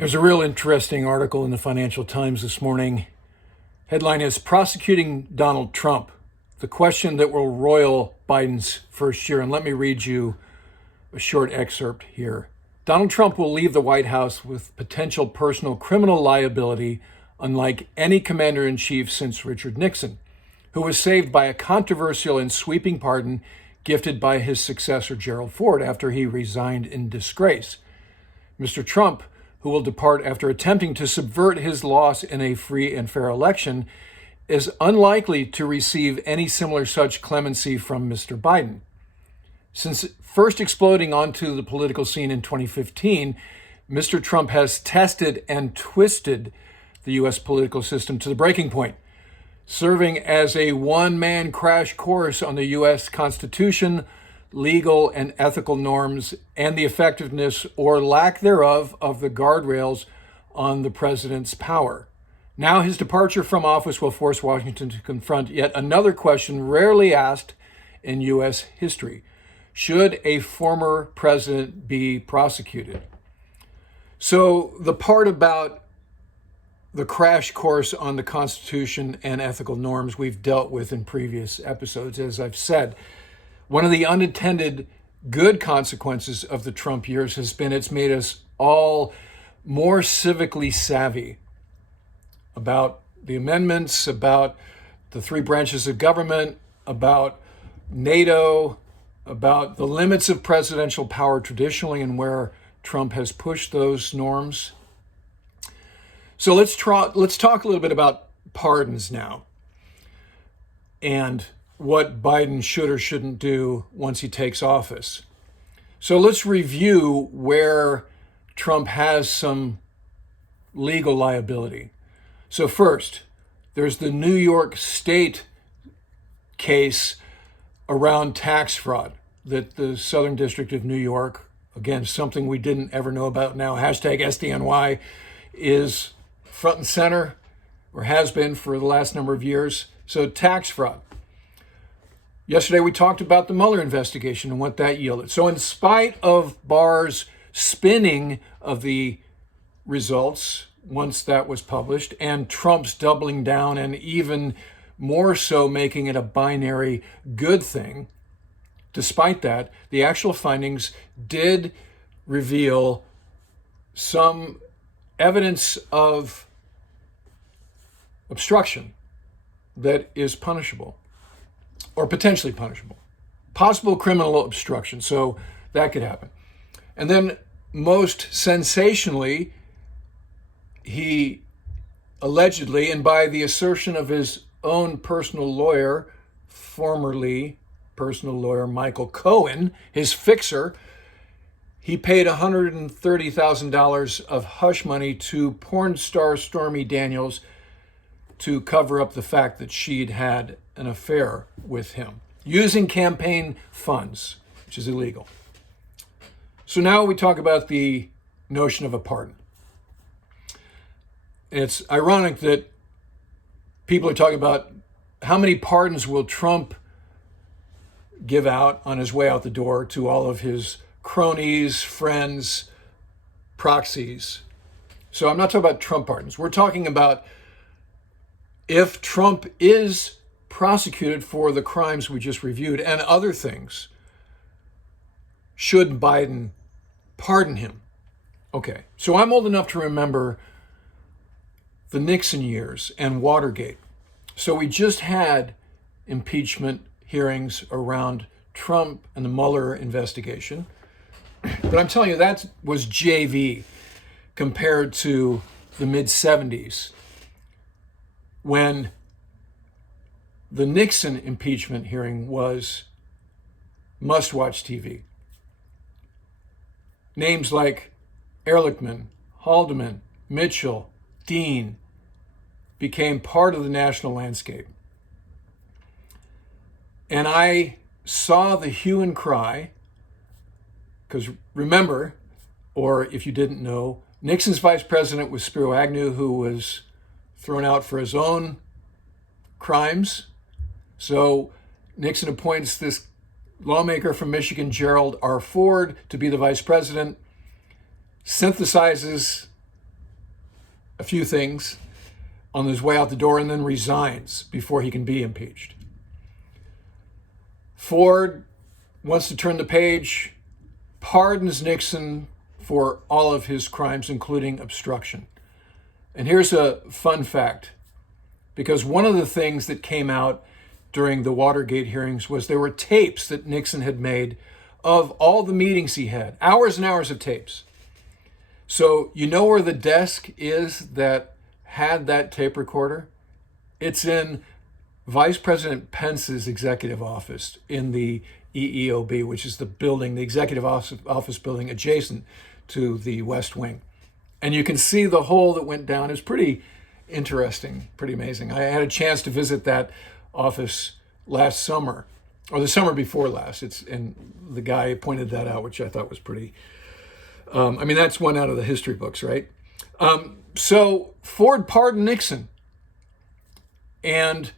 There's a real interesting article in the Financial Times this morning. Headline is Prosecuting Donald Trump, the question that will roil Biden's first year. And let me read you a short excerpt here. Donald Trump will leave the White House with potential personal criminal liability, unlike any commander-in-chief since Richard Nixon, who was saved by a controversial and sweeping pardon gifted by his successor, Gerald Ford, after he resigned in disgrace. Mr. Trump, who will depart after attempting to subvert his loss in a free and fair election, is unlikely to receive any similar such clemency from Mr. Biden. Since first exploding onto the political scene in 2015, Mr. Trump has tested and twisted the U.S. political system to the breaking point, serving as a one-man crash course on the U.S. Constitution, legal and ethical norms, and the effectiveness or lack thereof of the guardrails on the president's power. Now his departure from office will force Washington to confront yet another question rarely asked in U.S. history. Should a former president be prosecuted? So the part about the crash course on the Constitution and ethical norms we've dealt with in previous episodes. As I've said, one of the unintended good consequences of the Trump years has been it's made us all more civically savvy about the amendments, about the three branches of government, about NATO, about the limits of presidential power traditionally and where Trump has pushed those norms. So let's talk a little bit about pardons now and what Biden should or shouldn't do once he takes office. So let's review where Trump has some legal liability. So first, there's the New York State case around tax fraud that the Southern District of New York, again, something we didn't ever know about now, hashtag SDNY, is front and center, or has been for the last number of years. So tax fraud. Yesterday, we talked about the Mueller investigation and what that yielded. So in spite of Barr's spinning of the results once that was published, and Trump's doubling down and even more so making it a binary good thing, despite that, the actual findings did reveal some evidence of obstruction that is punishable or potentially punishable. Possible criminal obstruction, so that could happen. And then most sensationally, he allegedly, and by the assertion of his own personal lawyer, formerly personal lawyer Michael Cohen, his fixer, he paid $130,000 of hush money to porn star Stormy Daniels to cover up the fact that she'd had an affair with him, using campaign funds, which is illegal. So now we talk about the notion of a pardon. It's ironic that people are talking about how many pardons will Trump give out on his way out the door to all of his cronies, friends, proxies. So I'm not talking about Trump pardons. We're talking about if Trump is prosecuted for the crimes we just reviewed and other things, should Biden pardon him? Okay, so I'm old enough to remember the Nixon years and Watergate. So we just had impeachment hearings around Trump and the Mueller investigation. But I'm telling you, that was JV compared to the mid-70s when the Nixon impeachment hearing was must-watch TV. Names like Ehrlichman, Haldeman, Mitchell, Dean became part of the national landscape. And I saw the hue and cry, because remember, or if you didn't know, Nixon's vice president was Spiro Agnew, who was thrown out for his own crimes. So Nixon appoints this lawmaker from Michigan, Gerald R. Ford, to be the vice president, synthesizes a few things on his way out the door and then resigns before he can be impeached. Ford wants to turn the page, pardons Nixon for all of his crimes, including obstruction. And here's a fun fact, because one of the things that came out during the Watergate hearings was there were tapes that Nixon had made of all the meetings he had, hours and hours of tapes. So you know where the desk is that had that tape recorder? It's in Vice President Pence's executive office in the EEOB, which is the building, the executive office building adjacent to the West Wing. And you can see the hole that went down. It's pretty interesting, pretty amazing. I had a chance to visit that office last summer, or the summer before last. And the guy pointed that out, which I thought was pretty, that's one out of the history books, right? So Ford pardoned Nixon, and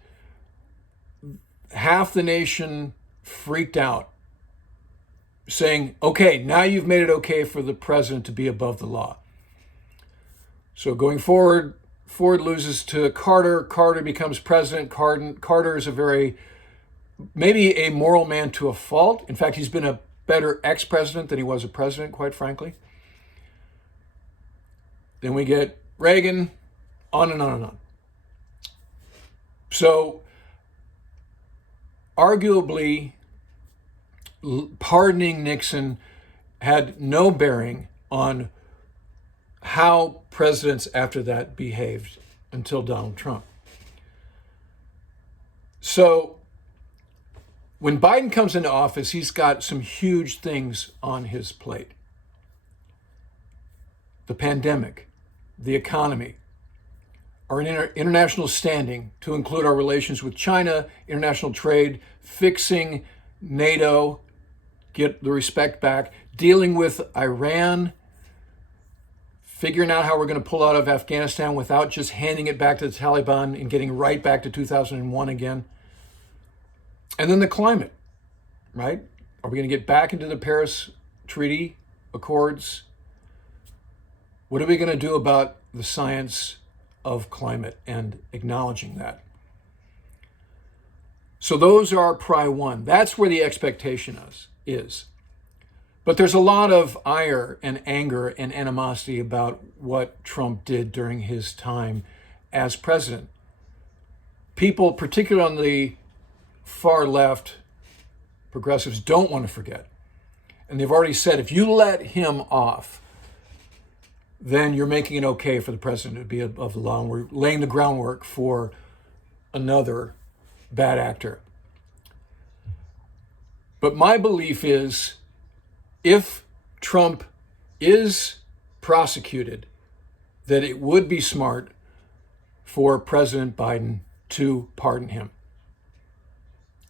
half the nation freaked out, saying, okay, now you've made it okay for the president to be above the law. So going forward, Ford loses to Carter. Carter becomes president. Carter is maybe a moral man to a fault. In fact, he's been a better ex-president than he was a president, quite frankly. Then we get Reagan, on and on and on. So arguably, pardoning Nixon had no bearing on how presidents after that behaved until Donald Trump. So when Biden comes into office, he's got some huge things on his plate. The pandemic, the economy, our international standing, to include our relations with China, international trade, fixing NATO, get the respect back, dealing with Iran, figuring out how we're going to pull out of Afghanistan without just handing it back to the Taliban and getting right back to 2001 again. And then the climate, right? Are we going to get back into the Paris Treaty Accords? What are we going to do about the science of climate and acknowledging that? So those are pri one. That's where the expectation is. But there's a lot of ire and anger and animosity about what Trump did during his time as president. People, particularly on the far left, progressives, don't want to forget. And they've already said, if you let him off, then you're making it okay for the president to be above the law. And we're laying the groundwork for another bad actor. But my belief is, if Trump is prosecuted, that it would be smart for President Biden to pardon him.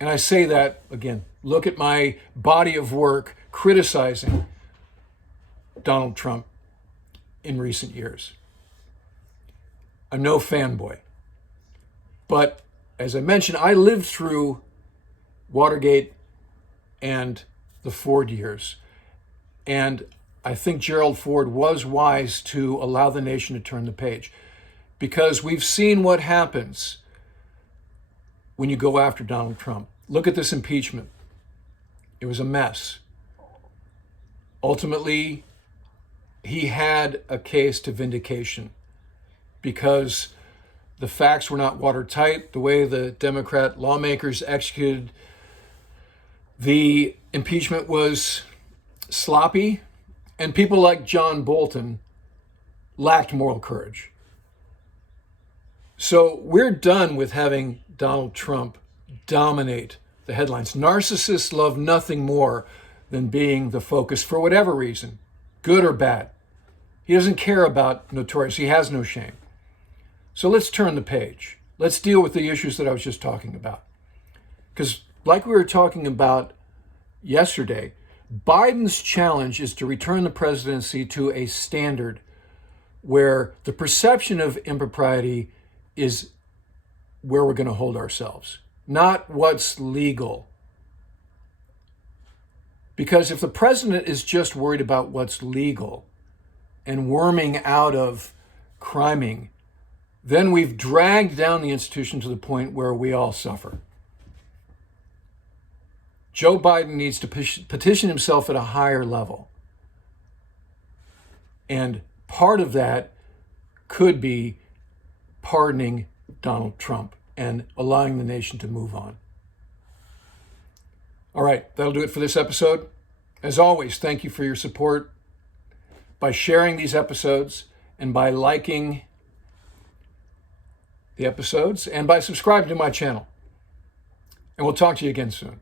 And I say that, again, look at my body of work criticizing Donald Trump in recent years. I'm no fanboy. But as I mentioned, I lived through Watergate and the Ford years. And I think Gerald Ford was wise to allow the nation to turn the page, because we've seen what happens when you go after Donald Trump. Look at this impeachment. It was a mess. Ultimately, he had a case to vindication because the facts were not watertight. The way the Democrat lawmakers executed the impeachment was sloppy, and people like John Bolton lacked moral courage. So we're done with having Donald Trump dominate the headlines. Narcissists love nothing more than being the focus for whatever reason, good or bad. He doesn't care about notorious. He has no shame. So let's turn the page. Let's deal with the issues that I was just talking about. Because like we were talking about yesterday, Biden's challenge is to return the presidency to a standard where the perception of impropriety is where we're going to hold ourselves, not what's legal. Because if the president is just worried about what's legal and worming out of criming, then we've dragged down the institution to the point where we all suffer. Joe Biden needs to petition himself at a higher level. And part of that could be pardoning Donald Trump and allowing the nation to move on. All right, that'll do it for this episode. As always, thank you for your support by sharing these episodes and by liking the episodes and by subscribing to my channel. And we'll talk to you again soon.